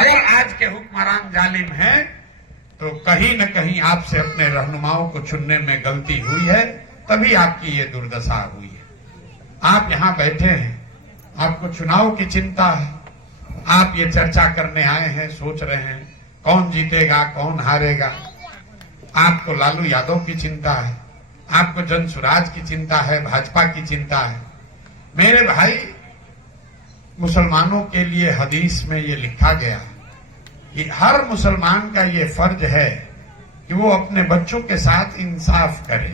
अगर आज के हुक्मरान जालिम हैं तो कहीं न कहीं आपसे अपने रहनुमाओं को चुनने में गलती हुई है, तभी आपकी ये दुर्दशा हुई है। आप यहां बैठे हैं, आपको चुनाव की चिंता है, आप ये चर्चा करने आए हैं, सोच रहे हैं कौन जीतेगा कौन हारेगा। आपको लालू यादव की चिंता है, आपको जन सुराज की चिंता है, भाजपा की चिंता है। मेरे भाई, मुसलमानों के लिए हदीस में ये लिखा गया कि हर मुसलमान का ये फर्ज है कि वो अपने बच्चों के साथ इंसाफ करे।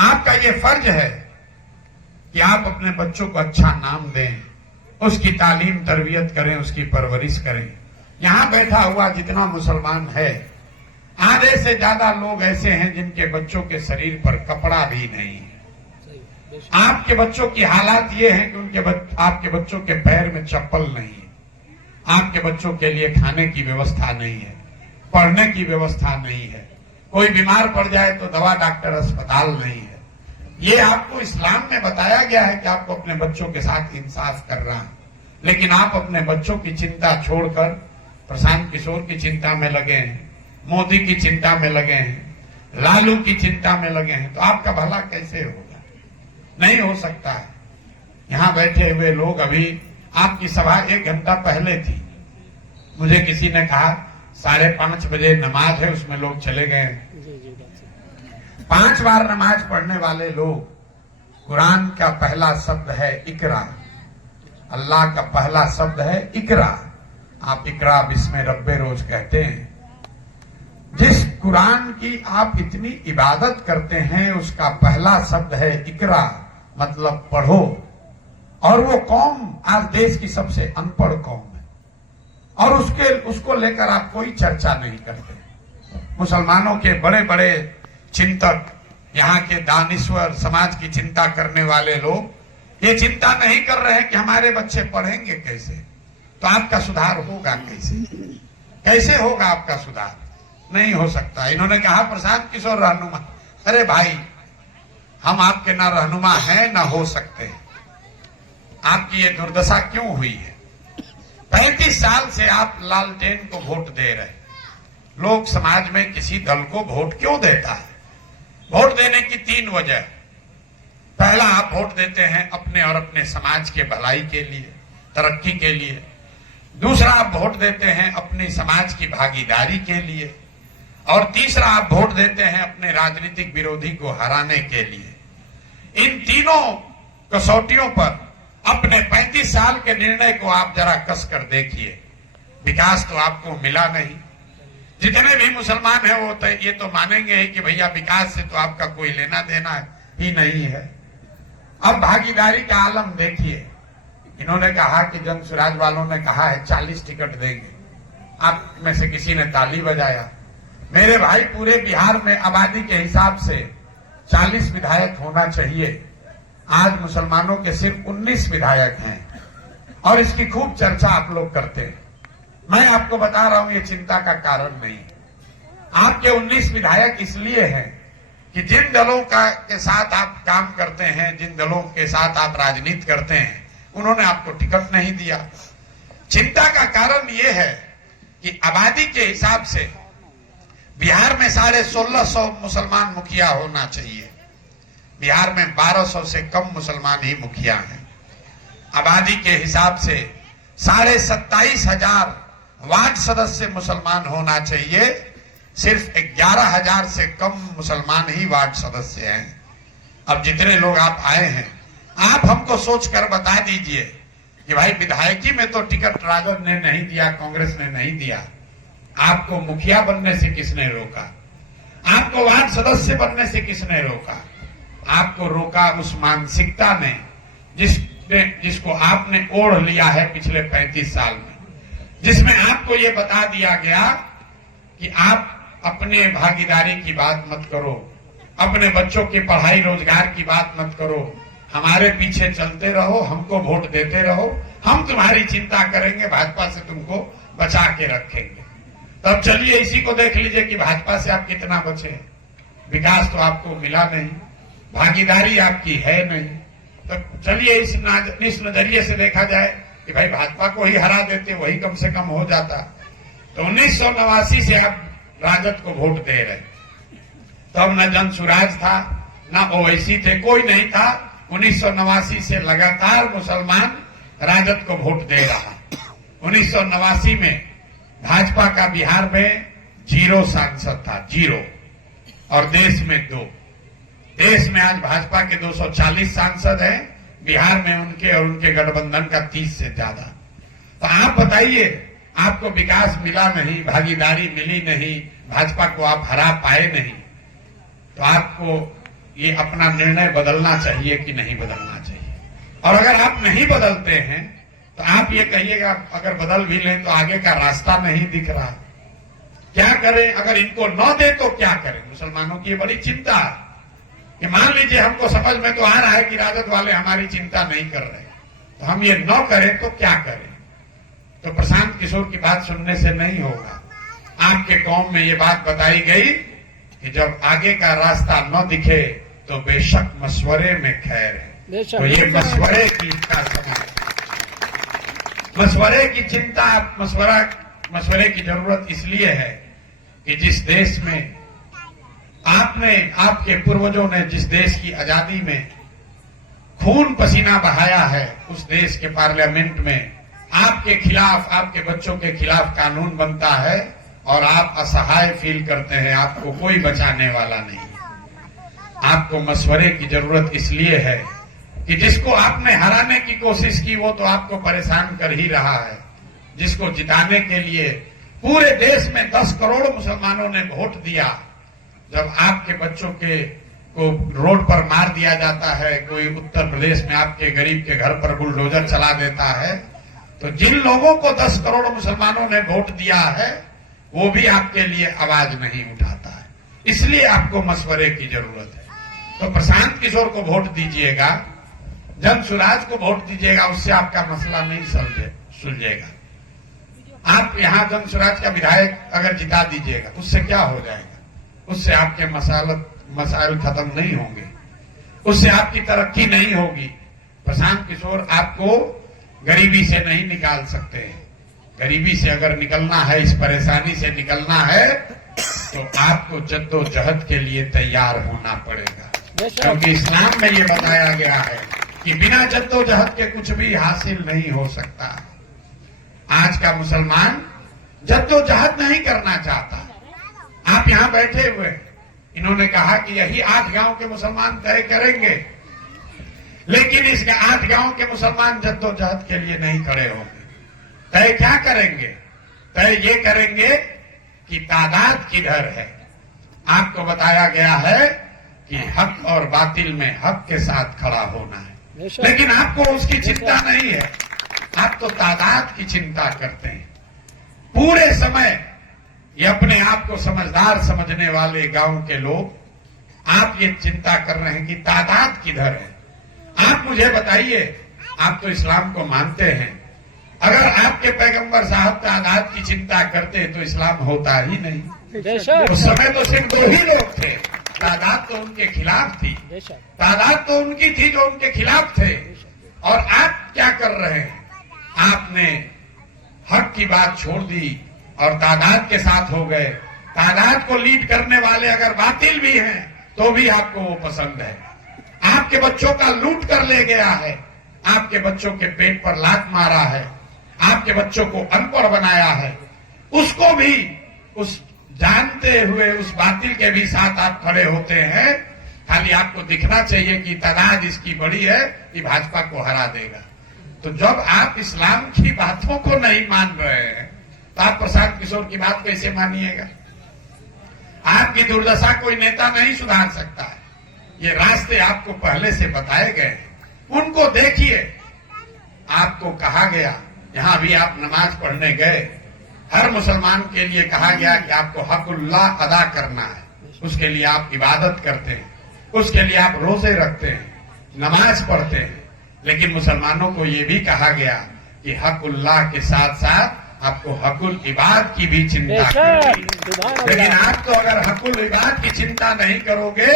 आपका ये फर्ज है कि आप अपने बच्चों को अच्छा नाम दें, उसकी तालीम तरबियत करें, उसकी परवरिश करें। यहां बैठा हुआ जितना मुसलमान है, आधे से ज्यादा लोग ऐसे हैं जिनके बच्चों के शरीर पर कपड़ा भी नहीं है। आपके बच्चों की हालात ये है कि आपके बच्चों के पैर में चप्पल नहीं है, आपके बच्चों के लिए खाने की व्यवस्था नहीं है, पढ़ने की व्यवस्था नहीं है, कोई बीमार पड़ जाए तो दवा डॉक्टर अस्पताल नहीं है। ये आपको इस्लाम में बताया गया है कि आपको अपने बच्चों के साथ इंसाफ कर रहा है, लेकिन आप अपने बच्चों की चिंता छोड़कर प्रशांत किशोर की चिंता में लगे हैं, मोदी की चिंता में लगे हैं, लालू की चिंता में लगे हैं, तो आपका भला कैसे होगा? नहीं हो सकता है। यहां बैठे हुए लोग, अभी आपकी सभा 1 घंटा पहले थी, मुझे किसी ने कहा 5:30 बजे नमाज है, उसमें लोग चले गए। 5 बार नमाज पढ़ने वाले लोग, कुरान का पहला शब्द है इकरा, अल्लाह का पहला शब्द है इकरा। आप इकरा बिस्मे रब्बे रोज कहते हैं। जिस कुरान की आप इतनी इबादत करते हैं, उसका पहला शब्द है इकरा, मतलब पढ़ो। और वो कौम आज देश की सबसे अनपढ़ कौम है, और उसको लेकर आप कोई चर्चा नहीं करते। मुसलमानों के बड़े बड़े चिंतक, यहाँ के दानिश्वर, समाज की चिंता करने वाले लोग ये चिंता नहीं कर रहे हैं कि हमारे बच्चे पढ़ेंगे कैसे, तो आपका सुधार होगा कैसे? कैसे होगा आपका सुधार? नहीं हो सकता। इन्होंने कहा प्रशांत किशोर रहनुमा। अरे भाई, हम आपके ना रहनुमा हैं ना हो सकते। आपकी ये दुर्दशा क्यों हुई है? 35 साल से आप लालटेन को वोट दे रहे। लोग समाज में किसी दल को वोट क्यों देता है? वोट देने की 3 वजह। पहला, आप वोट देते हैं अपने और अपने समाज के भलाई के लिए, तरक्की के लिए। दूसरा, आप वोट देते हैं अपनी समाज की भागीदारी के लिए। और तीसरा, आप वोट देते हैं अपने राजनीतिक विरोधी को हराने के लिए। इन तीनों कसौटियों पर अपने 35 साल के निर्णय को आप जरा कस कर देखिए। विकास तो आपको मिला नहीं। जितने भी मुसलमान हैं वो तो ये तो मानेंगे कि भैया विकास से तो आपका कोई लेना देना ही नहीं है। अब भागीदारी का आलम देखिए। इन्होंने कहा कि जन सुराज वालों ने कहा है 40 टिकट देंगे। आप में से किसी ने ताली बजाया। मेरे भाई, पूरे बिहार में आबादी के हिसाब से 40 विधायक होना चाहिए। आज मुसलमानों के सिर्फ 19 विधायक हैं, और इसकी खूब चर्चा आप लोग करते हैं। मैं आपको बता रहा हूं, ये चिंता का कारण नहीं। आपके 19 विधायक इसलिए हैं कि जिन दलों के साथ आप काम करते हैं, जिन दलों के साथ आप राजनीति करते हैं, उन्होंने आपको टिकट नहीं दिया। चिंता का कारण यह है कि आबादी के हिसाब से बिहार में 1650 मुसलमान मुखिया होना चाहिए। बिहार में 1200 से कम मुसलमान ही मुखिया हैं। आबादी के हिसाब से 27,500 वार्ड सदस्य मुसलमान होना चाहिए। सिर्फ 11,000 से कम मुसलमान ही वार्ड सदस्य हैं। अब जितने लोग आप आए हैं, आप हमको सोचकर बता दीजिए कि भाई, विधायकी में तो टिकट राजद ने नहीं दिया, कांग्रेस ने नहीं दिया, आपको मुखिया बनने से किसने रोका? आपको वार्ड सदस्य बनने से किसने रोका? आपको रोका उस मानसिकता ने जिसको आपने ओढ़ लिया है पिछले 35 साल में, जिसमें आपको ये बता दिया गया कि आप अपने भागीदारी की बात मत करो, अपने बच्चों की पढ़ाई रोजगार की बात मत करो, हमारे पीछे चलते रहो, हमको वोट देते रहो, हम तुम्हारी चिंता करेंगे, भाजपा से तुमको बचा के रखेंगे। तब चलिए इसी को देख लीजिए कि भाजपा से आप कितना बचे। विकास तो आपको मिला नहीं, भागीदारी आपकी है नहीं। तो चलिए इस नजरिए से देखा जाए कि भाई भाजपा को ही हरा देते, वही कम से कम हो जाता। तो 1989 से आप राजद को वोट दे रहे। तब न जन सुराज था, न ओवैसी थे, कोई नहीं था। 1989 से लगातार मुसलमान राजद को वोट दे रहा। 1989 में भाजपा का बिहार में 0 सांसद था, 0, और देश में 2। देश में आज भाजपा के 240 सांसद हैं, बिहार में उनके और उनके गठबंधन का 30 से ज्यादा। तो आप बताइए, आपको विकास मिला नहीं, भागीदारी मिली नहीं, भाजपा को आप हरा पाए नहीं, तो आपको ये अपना निर्णय बदलना चाहिए कि नहीं बदलना चाहिए। और अगर आप नहीं बदलते हैं तो आप ये कहिएगा, अगर बदल भी लें तो आगे का रास्ता नहीं दिख रहा, क्या करें? अगर इनको न दे तो क्या करें? मुसलमानों की ये बड़ी चिंता है कि मान लीजिए हमको समझ में तो आ रहा है कि राजद वाले हमारी चिंता नहीं कर रहे, तो हम ये न करें तो क्या करें? तो प्रशांत किशोर की बात सुनने से नहीं होगा। आपके कौम में ये बात बताई गई कि जब आगे का रास्ता न दिखे तो बेशक मशवरे में खैर है। तो ये मशवरे की का समय, मशवरे की चिंता, मशवरे की जरूरत इसलिए है कि जिस देश में आपके पूर्वजों ने जिस देश की आजादी में खून पसीना बहाया है, उस देश के पार्लियामेंट में आपके खिलाफ, आपके बच्चों के खिलाफ कानून बनता है और आप असहाय फील करते हैं, आपको कोई बचाने वाला नहीं है। आपको मशवरे की जरूरत इसलिए है कि जिसको आपने हराने की कोशिश की वो तो आपको परेशान कर ही रहा है। जिसको जिताने के लिए पूरे देश में 10 करोड़ मुसलमानों ने वोट दिया, जब आपके बच्चों को रोड पर मार दिया जाता है, कोई उत्तर प्रदेश में आपके गरीब के घर पर बुलडोजर चला देता है, तो जिन लोगों को 10 करोड़ मुसलमानों ने वोट दिया है वो भी आपके लिए आवाज नहीं उठाता है। इसलिए आपको मशवरे की जरूरत है। तो प्रशांत किशोर को वोट दीजिएगा, जन सुराज को वोट दीजिएगा, उससे आपका मसला नहीं सुलझेगा। आप यहां जन सुराज का विधायक अगर जिता दीजिएगा, उससे क्या हो जाएगा? उससे आपके मसाइल खत्म नहीं होंगे, उससे आपकी तरक्की नहीं होगी। प्रशांत किशोर आपको गरीबी से नहीं निकाल सकते हैं। गरीबी से अगर निकलना है, इस परेशानी से निकलना है, तो आपको जद्दोजहद के लिए तैयार होना पड़ेगा, क्योंकि इस्लाम में ये बताया गया है कि बिना जद्दोजहद के कुछ भी हासिल नहीं हो सकता। आज का मुसलमान जद्दोजहद नहीं करना चाहता। आप यहां बैठे हुए, इन्होंने कहा कि यही 8 गांव के मुसलमान तय करेंगे, लेकिन इस 8 गांव के मुसलमान जद्दोजहद के लिए नहीं खड़े होंगे। तय क्या करेंगे? तय ये करेंगे कि तादाद किधर है। आपको बताया गया है कि हक और बातिल में हक के साथ खड़ा होना है, लेकिन आपको उसकी चिंता नहीं है। आप तो तादाद की चिंता करते हैं। पूरे समय ये अपने आप को समझदार समझने वाले गांव के लोग, आप ये चिंता कर रहे हैं कि तादाद किधर है। आप मुझे बताइए, आप तो इस्लाम को मानते हैं, अगर आपके पैगंबर साहब तादाद की चिंता करते तो इस्लाम होता ही नहीं। उस समय तो सिर्फ 2 ही लोग थे, तादाद तो उनके खिलाफ थी, तादाद तो उनकी थी जो उनके खिलाफ थे। और आप क्या कर रहे हैं? आपने हक की बात छोड़ दी और तादाद के साथ हो गए। तादाद को लीड करने वाले अगर बातिल भी हैं तो भी आपको वो पसंद है। आपके बच्चों का लूट कर ले गया है, आपके बच्चों के पेट पर लात मारा है, आपके बच्चों को अनपढ़ बनाया है, उसको भी उस जानते हुए उस बातिल के भी साथ आप खड़े होते हैं। खाली आपको दिखना चाहिए कि तादाद इसकी बड़ी है, कि भाजपा को हरा देगा। तो जब आप इस्लाम की बातों को नहीं मान रहे हैं तो आप प्रशांत किशोर की बात कैसे मानिएगा? आपकी दुर्दशा कोई नेता नहीं सुधार सकता है। ये रास्ते आपको पहले से बताए गए, उनको देखिए। आपको कहा गया, यहां भी आप नमाज पढ़ने गए, हर मुसलमान के लिए कहा गया कि आपको हकुल्लाह अदा करना है, उसके लिए आप इबादत करते हैं, उसके लिए आप रोजे रखते हैं, नमाज पढ़ते हैं। लेकिन मुसलमानों को ये भी कहा गया कि हकुल्लाह के साथ साथ आपको हकुल इबाद की भी चिंता करनी। लेकिन आप तो अगर हकुल इबाद की चिंता नहीं करोगे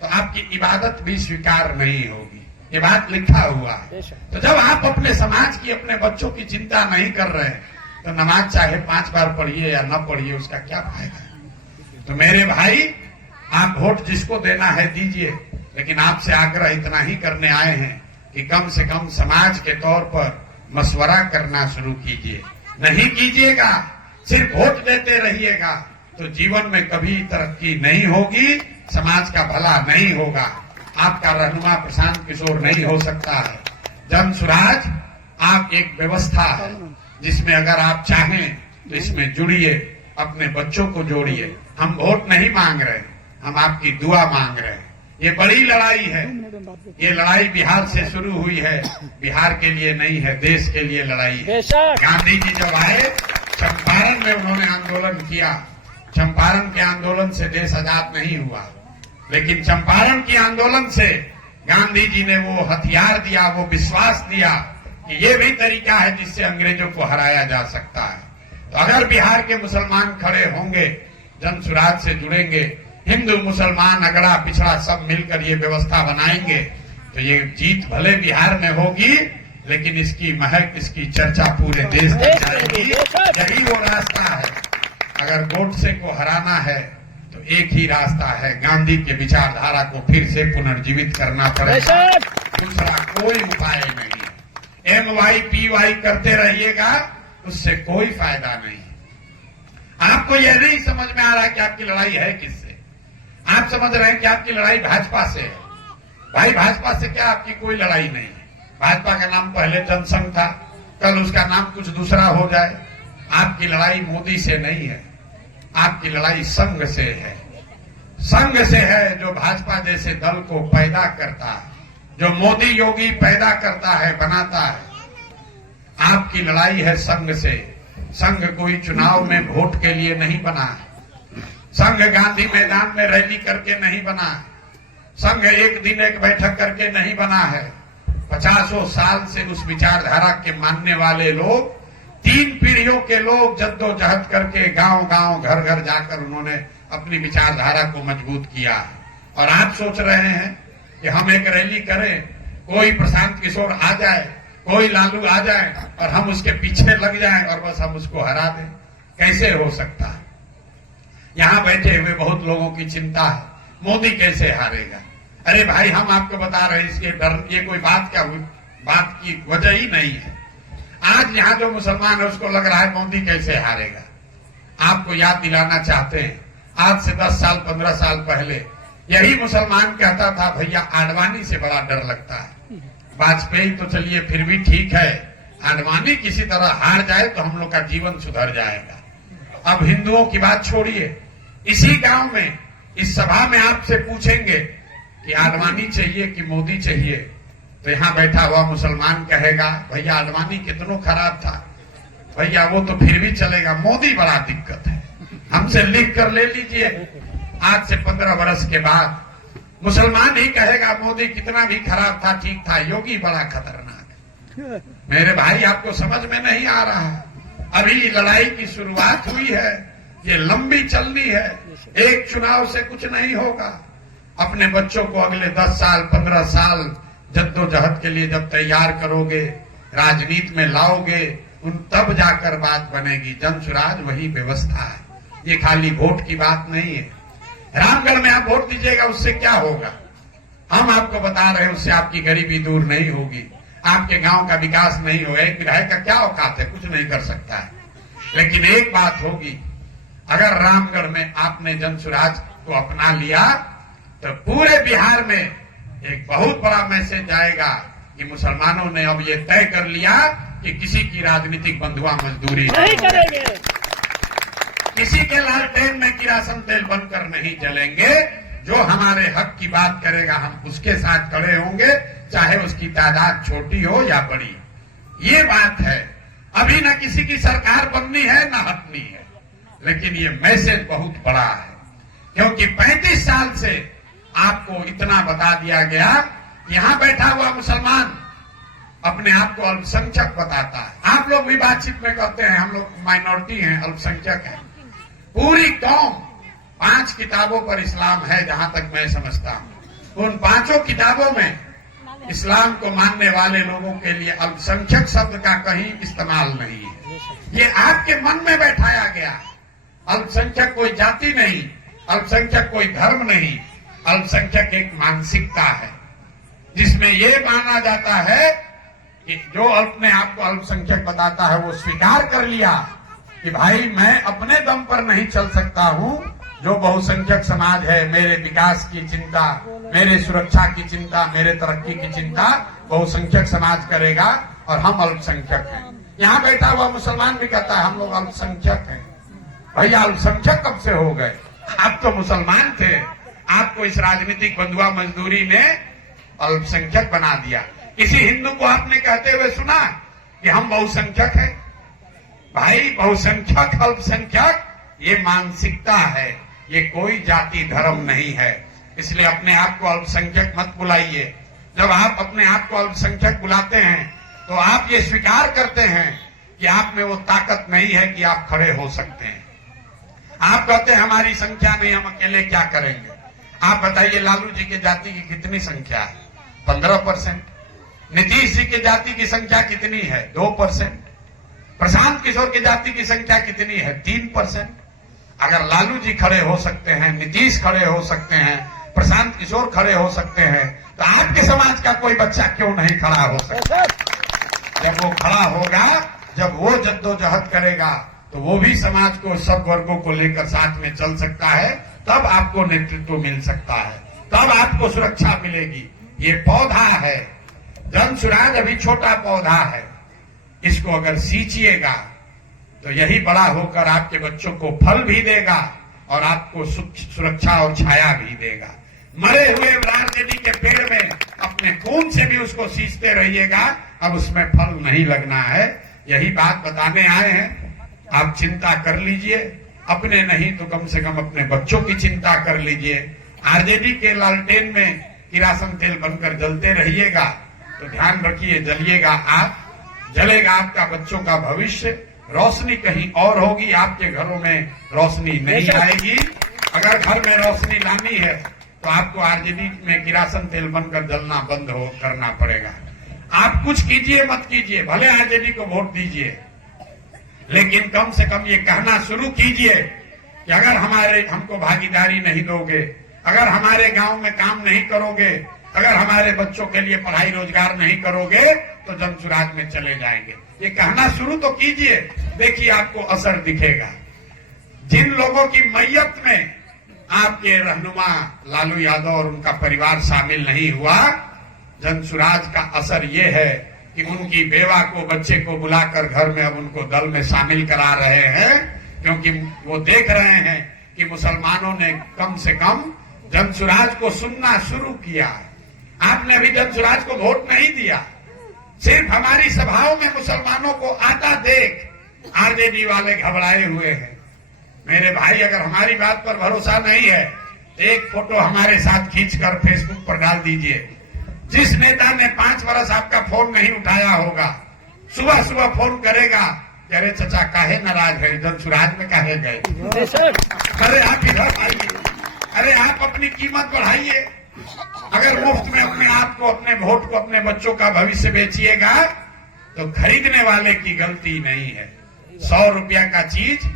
तो आपकी इबादत भी स्वीकार नहीं होगी। ये बात लिखा हुआ है। तो जब आप अपने समाज की, अपने बच्चों की चिंता नहीं कर रहे हैं, तो नमाज चाहे 5 बार पढ़िए या न पढ़िए, उसका क्या फायदा। तो मेरे भाई, आप वोट जिसको देना है दीजिए, लेकिन आपसे आग्रह इतना ही करने आए हैं कि कम से कम समाज के तौर पर मशवरा करना शुरू कीजिए। नहीं कीजिएगा, सिर्फ वोट देते रहिएगा, तो जीवन में कभी तरक्की नहीं होगी, समाज का भला नहीं होगा। आपका रहनुमा प्रशांत किशोर नहीं हो सकता है। जन सुराज आप एक व्यवस्था है जिसमें अगर आप चाहें तो इसमें जुड़िए, अपने बच्चों को जोड़िए। हम वोट नहीं मांग रहे, हम आपकी दुआ मांग रहे हैं। ये बड़ी लड़ाई है, ये लड़ाई बिहार से शुरू हुई है, बिहार के लिए नहीं है, देश के लिए लड़ाई है। गांधी जी जब आए, चंपारण में उन्होंने आंदोलन किया। चंपारण के आंदोलन से देश आजाद नहीं हुआ, लेकिन चंपारण की आंदोलन से गांधी जी ने वो हथियार दिया, वो विश्वास दिया कि ये भी तरीका है जिससे अंग्रेजों को हराया जा सकता है। तो अगर बिहार के मुसलमान खड़े होंगे, जन सुराज से जुड़ेंगे, हिंदू मुसलमान अगड़ा पिछड़ा सब मिलकर ये व्यवस्था बनाएंगे, तो ये जीत भले बिहार में होगी, लेकिन इसकी महक, इसकी चर्चा पूरे देश में जाएगी। यही वो रास्ता है। अगर गोडसे को हराना है तो एक ही रास्ता है, गांधी के विचारधारा को फिर से पुनर्जीवित करना पड़ेगा, दूसरा कोई उपाय नहीं। MYPY करते रहिएगा, उससे कोई फायदा नहीं। आपको यह नहीं समझ में आ रहा है कि आपकी लड़ाई है किससे। आप समझ रहे हैं कि आपकी लड़ाई भाजपा से है। भाई, भाजपा से क्या आपकी कोई लड़ाई नहीं है। भाजपा का नाम पहले जनसंघ था, कल उसका नाम कुछ दूसरा हो जाए। आपकी लड़ाई मोदी से नहीं है, आपकी लड़ाई संघ से है। संघ से है जो भाजपा जैसे दल को पैदा करता है, जो मोदी योगी पैदा करता है, बनाता है। आपकी लड़ाई है संघ से। संघ कोई चुनाव में वोट के लिए नहीं बना है, संघ गांधी मैदान में रैली करके नहीं बना है, संघ एक दिन एक बैठक करके नहीं बना है। 50 साल से उस विचारधारा के मानने वाले लोग, 3 पीढ़ियों के लोग जद्दोजहद करके गांव गांव, घर घर जाकर उन्होंने अपनी विचारधारा को मजबूत किया है। और आप सोच रहे हैं कि हम एक रैली करें, कोई प्रशांत किशोर आ जाए, कोई लालू आ जाए और हम उसके पीछे लग जाएं और बस हम उसको हरा दें। कैसे हो सकता है। यहां बैठे हुए बहुत लोगों की चिंता है, मोदी कैसे हारेगा। अरे भाई, हम आपको बता रहे हैं, इसके डर, ये कोई बात की वजह ही नहीं है। आज यहां जो मुसलमान है उसको लग रहा है मोदी कैसे हारेगा। आपको याद दिलाना चाहते हैं, आज से 10 साल 15 साल पहले यही मुसलमान कहता था, भैया आडवाणी से बड़ा डर लगता है। वाजपेयी तो चलिए फिर भी ठीक है, आडवाणी किसी तरह हार जाए तो हम लोग का जीवन सुधर जाएगा। अब हिंदुओं की बात छोड़िए, इसी गांव में, इस सभा में आपसे पूछेंगे कि आडवाणी चाहिए कि मोदी चाहिए, तो यहां बैठा हुआ मुसलमान कहेगा, भैया आडवाणी कितनों खराब था, भैया वो तो फिर भी चलेगा, मोदी बड़ा दिक्कत है। हमसे लिख कर ले लीजिए, आज से 15 वर्ष के बाद मुसलमान ही कहेगा मोदी कितना भी खराब था, ठीक था, योगी बड़ा खतरनाक है। मेरे भाई, आपको समझ में नहीं आ रहा है। अभी लड़ाई की शुरुआत हुई है, ये लंबी चलनी है। एक चुनाव से कुछ नहीं होगा। अपने बच्चों को अगले 10 साल 15 साल जद्दोजहद के लिए जब तैयार करोगे, राजनीति में लाओगे, तब जाकर बात बनेगी। जन सुराज वही व्यवस्था है, ये खाली वोट की बात नहीं है। रामगढ़ में आप वोट दीजिएगा, उससे क्या होगा। हम आपको बता रहे हैं, उससे आपकी गरीबी दूर नहीं होगी, आपके गांव का विकास नहीं होगा। एक विधायक का क्या औकात है, कुछ नहीं कर सकता है। लेकिन एक बात होगी, अगर रामगढ़ में आपने जन सुराज को अपना लिया तो पूरे बिहार में एक बहुत बड़ा मैसेज जाएगा कि मुसलमानों ने अब ये तय कर लिया कि किसी की राजनीतिक बंधुआ मजदूरी नहीं करेंगे, किसी के लालटेन में किरासन तेल बनकर नहीं जलेंगे। जो हमारे हक की बात करेगा, हम उसके साथ खड़े होंगे, चाहे उसकी तादाद छोटी हो या बड़ी। ये बात है। अभी न किसी की सरकार बननी है न हटनी है, लेकिन ये मैसेज बहुत बड़ा है, क्योंकि 35 साल से आपको इतना बता दिया गया। यहां बैठा हुआ मुसलमान अपने आप को अल्पसंख्यक बताता है। आप लोग भी बातचीत में कहते हैं हम लोग माइनॉरिटी हैं, अल्पसंख्यक हैं। पूरी कौम 5 किताबों पर इस्लाम है, जहां तक मैं समझता हूं। उन 5 किताबों में इस्लाम को मानने वाले लोगों के लिए अल्पसंख्यक शब्द का कहीं इस्तेमाल नहीं है। ये आपके मन में बैठाया गया। अल्पसंख्यक कोई जाति नहीं, अल्पसंख्यक कोई धर्म नहीं, अल्पसंख्यक एक मानसिकता है जिसमें ये माना जाता है कि जो अपने आप को अल्पसंख्यक बताता है वो स्वीकार कर लिया कि भाई मैं अपने दम पर नहीं चल सकता हूं। जो बहुसंख्यक समाज है, मेरे विकास की चिंता, मेरे सुरक्षा की चिंता, मेरे तरक्की की चिंता बहुसंख्यक समाज करेगा और हम अल्पसंख्यक हैं। यहाँ बैठा हुआ मुसलमान भी कहता है हम लोग अल्पसंख्यक हैं। भैया अल्पसंख्यक कब से हो गए? आप तो मुसलमान थे, आपको इस राजनीतिक बंधुआ मजदूरी ने अल्पसंख्यक बना दिया। किसी हिंदू को आपने कहते हुए सुना कि हम बहुसंख्यक हैं? भाई बहुसंख्यक अल्पसंख्यक ये मानसिकता है, ये कोई जाति धर्म नहीं है। इसलिए अपने आप को अल्पसंख्यक मत बुलाइए। जब आप अपने आप को अल्पसंख्यक बुलाते हैं तो आप ये स्वीकार करते हैं कि आप में वो ताकत नहीं है कि आप खड़े हो सकते हैं। आप कहते हैं हमारी संख्या नहीं, हम अकेले क्या करेंगे। आप बताइए लालू जी के जाति की कितनी संख्या है? 15%। नीतीश जी के जाति की संख्या कितनी है? 2%। प्रशांत किशोर की जाति की संख्या कितनी है? 3%। अगर लालू जी खड़े हो सकते हैं, नीतीश खड़े हो सकते हैं, प्रशांत किशोर खड़े हो सकते हैं, तो आपके समाज का कोई बच्चा क्यों नहीं खड़ा हो सकता? जब वो खड़ा होगा, जब वो जद्दोजहद करेगा तो वो भी समाज को, सब वर्गों को लेकर साथ में चल सकता है। तब आपको नेतृत्व मिल सकता है, तब आपको सुरक्षा मिलेगी। ये पौधा है, जन सुराज अभी छोटा पौधा है। इसको अगर सींचिएगा तो यही बड़ा होकर आपके बच्चों को फल भी देगा और आपको सुरक्षा और छाया भी देगा। मरे हुए राजनीति के पेड़ में अपने खून से भी उसको सींचते रहिएगा, अब उसमें फल नहीं लगना है। यही बात बताने आए हैं। आप चिंता कर लीजिए, अपने नहीं तो कम से कम अपने बच्चों की चिंता कर लीजिए। आरजेडी के लालटेन में किरासन तेल बनकर जलते रहिएगा तो ध्यान रखिए, जलिएगा आप, जलेगा आपका बच्चों का भविष्य। रोशनी कहीं और होगी, आपके घरों में रोशनी नहीं आएगी। अगर घर में रोशनी लानी है तो आपको आरजेडी में किरासन तेल बनकर जलना बंद करना पड़ेगा। आप कुछ कीजिए मत कीजिए, भले आरजेडी को वोट दीजिए, लेकिन कम से कम ये कहना शुरू कीजिए कि अगर हमको भागीदारी नहीं दोगे, अगर हमारे गांव में काम नहीं करोगे, अगर हमारे बच्चों के लिए पढ़ाई रोजगार नहीं करोगे तो जनसुराज में चले जाएंगे। ये कहना शुरू तो कीजिए, देखिए आपको असर दिखेगा। जिन लोगों की मैयत में आपके रहनुमा लालू यादव और उनका परिवार शामिल नहीं हुआ, जनसुराज का असर ये है कि उनकी बेवा को, बच्चे को बुलाकर घर में अब उनको दल में शामिल करा रहे हैं, क्योंकि वो देख रहे हैं कि मुसलमानों ने कम से कम जनसुराज को सुनना शुरू किया। आपने अभी जनसुराज को वोट नहीं दिया, सिर्फ हमारी सभाओं में मुसलमानों को आता देख आरजेडी वाले घबराए हुए हैं। मेरे भाई, अगर हमारी बात पर भरोसा नहीं है, एक फोटो हमारे साथ खींचकर फेसबुक पर डाल दीजिए। जिस नेता ने 5 वर्ष आपका फोन नहीं उठाया होगा, सुबह सुबह फोन करेगा, अरे चचा काहे नाराज है, जनसुराज में काहे गए? अरे आप इधर आइए, अरे आप अपनी कीमत बढ़ाइए। अगर मुफ्त में अपने आप को, अपने वोट को, अपने बच्चों का भविष्य बेचिएगा तो खरीदने वाले की गलती नहीं है। 100 रुपया का चीज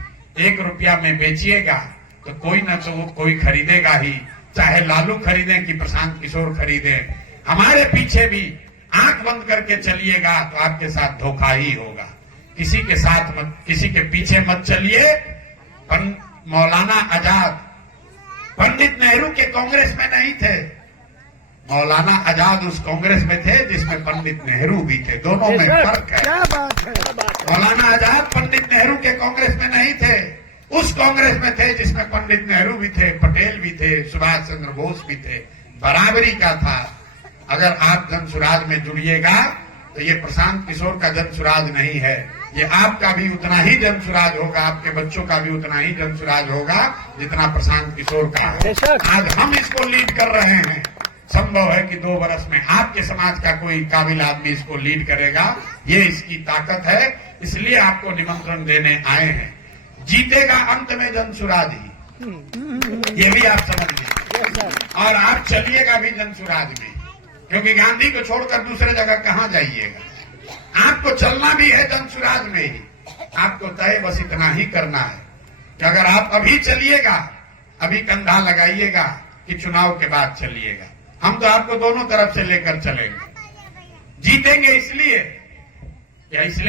1 रुपया में बेचिएगा तो कोई ना तो वो कोई खरीदेगा ही, चाहे लालू खरीदे कि प्रशांत किशोर खरीदे। हमारे पीछे भी आंख बंद करके चलिएगा तो आपके साथ धोखा ही होगा। किसी के साथ मत, किसी के पीछे मत चलिए। मौलाना आजाद पंडित नेहरू के कांग्रेस में नहीं थे, मौलाना आजाद उस कांग्रेस में थे जिसमें पंडित नेहरू भी थे। दोनों में फर्क है। मौलाना आजाद पंडित नेहरू के कांग्रेस में नहीं थे, उस कांग्रेस में थे जिसमें पंडित नेहरू भी थे, पटेल भी थे, सुभाष चंद्र बोस भी थे। बराबरी का था। अगर आप जनसुराज में जुड़िएगा तो ये प्रशांत किशोर का जनसुराज नहीं है, ये आपका भी उतना ही जनसुराज होगा, आपके बच्चों का भी उतना ही जनसुराज होगा जितना प्रशांत किशोर का है। आज हम इसको लीड कर रहे हैं। संभव है कि 2 वर्ष में आपके समाज का कोई काबिल आदमी इसको लीड करेगा। ये इसकी ताकत है, इसलिए आपको निमंत्रण देने आए हैं। जीतेगा अंत में जनसुराज ही, ये भी आप समझ लीजिए। और आप चलिएगा भी जनसुराज में, क्योंकि गांधी को छोड़कर दूसरे जगह कहां जाइएगा। आपको चलना भी है जनसुराज में ही, आपको तय बस इतना ही करना है कि अगर आप अभी चलिएगा, अभी कंधा लगाइएगा कि चुनाव के बाद चलिएगा। हम तो आपको दोनों तरफ से लेकर चलेंगे। जीतेंगे इसलिए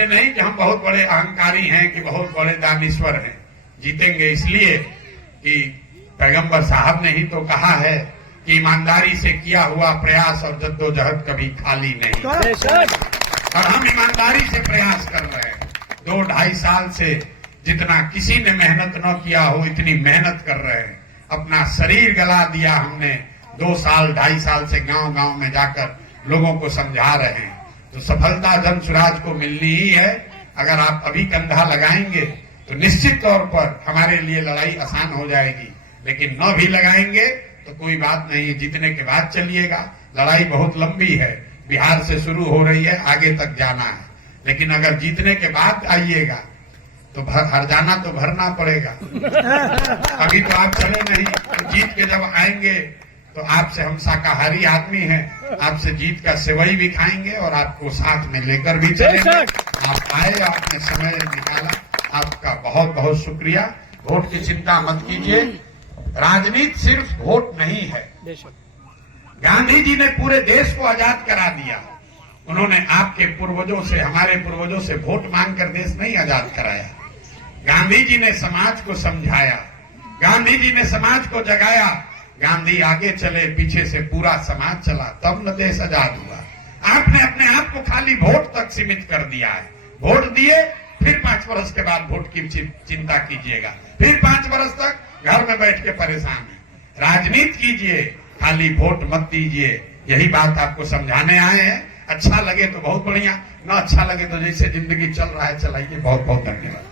नहीं कि हम बहुत बड़े अहंकारी हैं कि बहुत बड़े दानीश्वर हैं। जीतेंगे इसलिए कि पैगंबर साहब ने ही तो कहा है कि ईमानदारी से किया हुआ प्रयास और जद्दोजहद कभी खाली नहीं। और हम ईमानदारी से प्रयास कर रहे हैं। 2-2.5 साल से जितना किसी ने मेहनत न किया हो इतनी मेहनत कर रहे हैं। अपना शरीर गला दिया हमने। 2 साल 2.5 साल से गांव गांव में जाकर लोगों को समझा रहे हैं। तो सफलता जनसुराज को मिलनी ही है। अगर आप अभी कंधा लगाएंगे तो निश्चित तौर पर हमारे लिए लड़ाई आसान हो जाएगी, लेकिन न भी लगाएंगे तो कोई बात नहीं, जीतने के बाद चलिएगा। लड़ाई बहुत लंबी है, बिहार से शुरू हो रही है, आगे तक जाना है। लेकिन अगर जीतने के बाद आइएगा तो हर जाना तो भरना पड़ेगा। अभी तो आप चले नहीं, तो जीत के जब आएंगे तो आपसे हम शाकाहारी आदमी हैं, आपसे जीत का सेवई भी खाएंगे और आपको साथ में लेकर भी चलेंगे। आप आए, आपने समय निकाला, आपका बहुत बहुत शुक्रिया। वोट की चिंता मत कीजिए। राजनीति सिर्फ वोट नहीं है। गांधी जी ने पूरे देश को आजाद करा दिया। उन्होंने आपके पूर्वजों से, हमारे पूर्वजों से वोट मांगकर देश नहीं आजाद कराया। गांधी जी ने समाज को समझाया, गांधी जी ने समाज को जगाया। गांधी आगे चले, पीछे से पूरा समाज चला, तब न देश आजाद हुआ। आपने अपने आप को खाली वोट तक सीमित कर दिया है। वोट दिए, फिर 5 वर्ष के बाद वोट की चिंता कीजिएगा, फिर 5 वर्ष तक घर में बैठ के परेशान है। राजनीति कीजिए, खाली वोट मत दीजिए। यही बात आपको समझाने आए हैं। अच्छा लगे तो बहुत बढ़िया, न अच्छा लगे तो जैसे जिंदगी चल रहा है चलाइए। बहुत बहुत धन्यवाद।